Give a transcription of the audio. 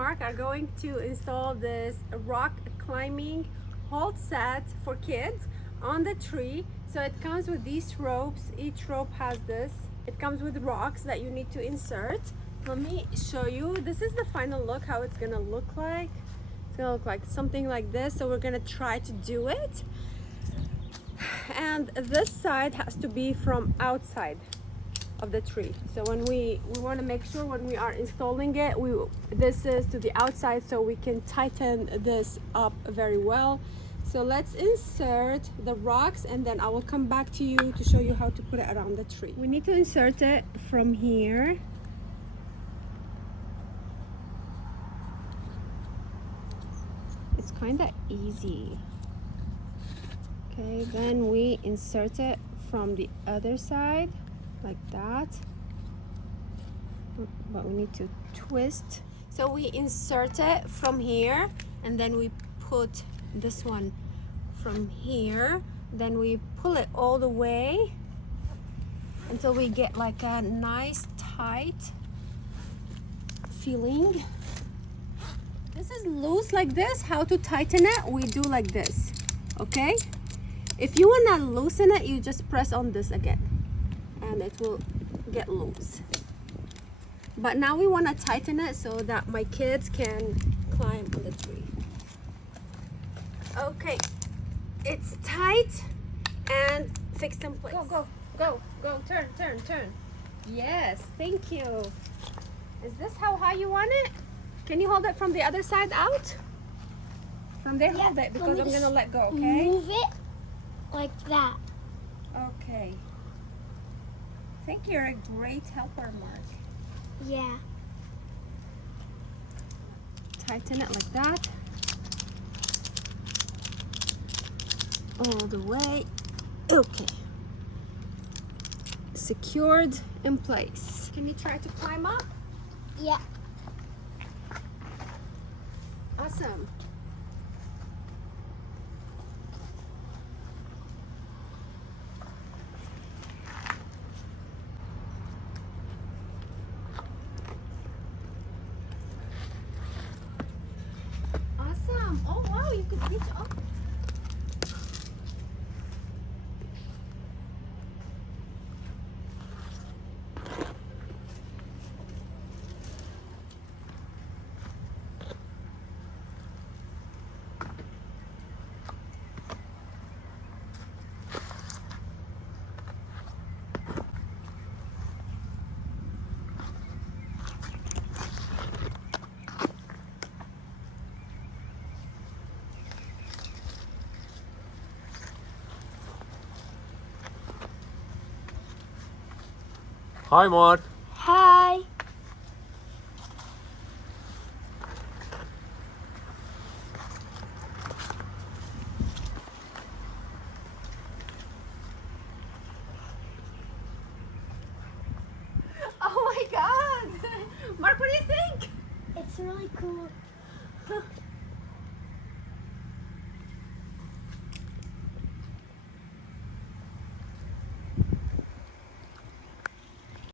Mark are going to install this rock climbing hold set for kids on the tree. So it comes with these ropes. Each rope has this. It comes with rocks that you need to insert. Let me show you. This is the final look, how it's gonna look like. It's gonna look like something like this. So we're gonna try to do it. And this side has to be from outside of the tree. So when we want to make sure when we are installing it, this is to the outside so we can tighten this up very well. So let's insert the rocks and then I will come back to you to show you how to put it around the tree. We need to insert it from here. It's kind of easy. Okay, then we insert it from the other side like that, but we need to twist. So we insert it from here and then we put this one from here, then we pull it all the way until we get like a nice tight feeling. This is loose like this. How to tighten it? We do like this, okay? If you want to loosen it, you just press on this again and it will get loose. But now we want to tighten it so that my kids can climb on the tree. Okay, it's tight and fixed in place. Go, turn. Yes, thank you. Is this how high you want it? Can you hold it from the other side out? From there, hold it because I'm gonna let go, okay? Move it like that. Okay. I think you're a great helper, Mark. Yeah. Tighten it like that. All the way. Okay. Secured in place. Can you try to climb up? Yeah. Awesome. Awesome. Oh wow, you could reach up. Hi, Mark. Hi. Oh my God. Mark, what do you think? It's really cool.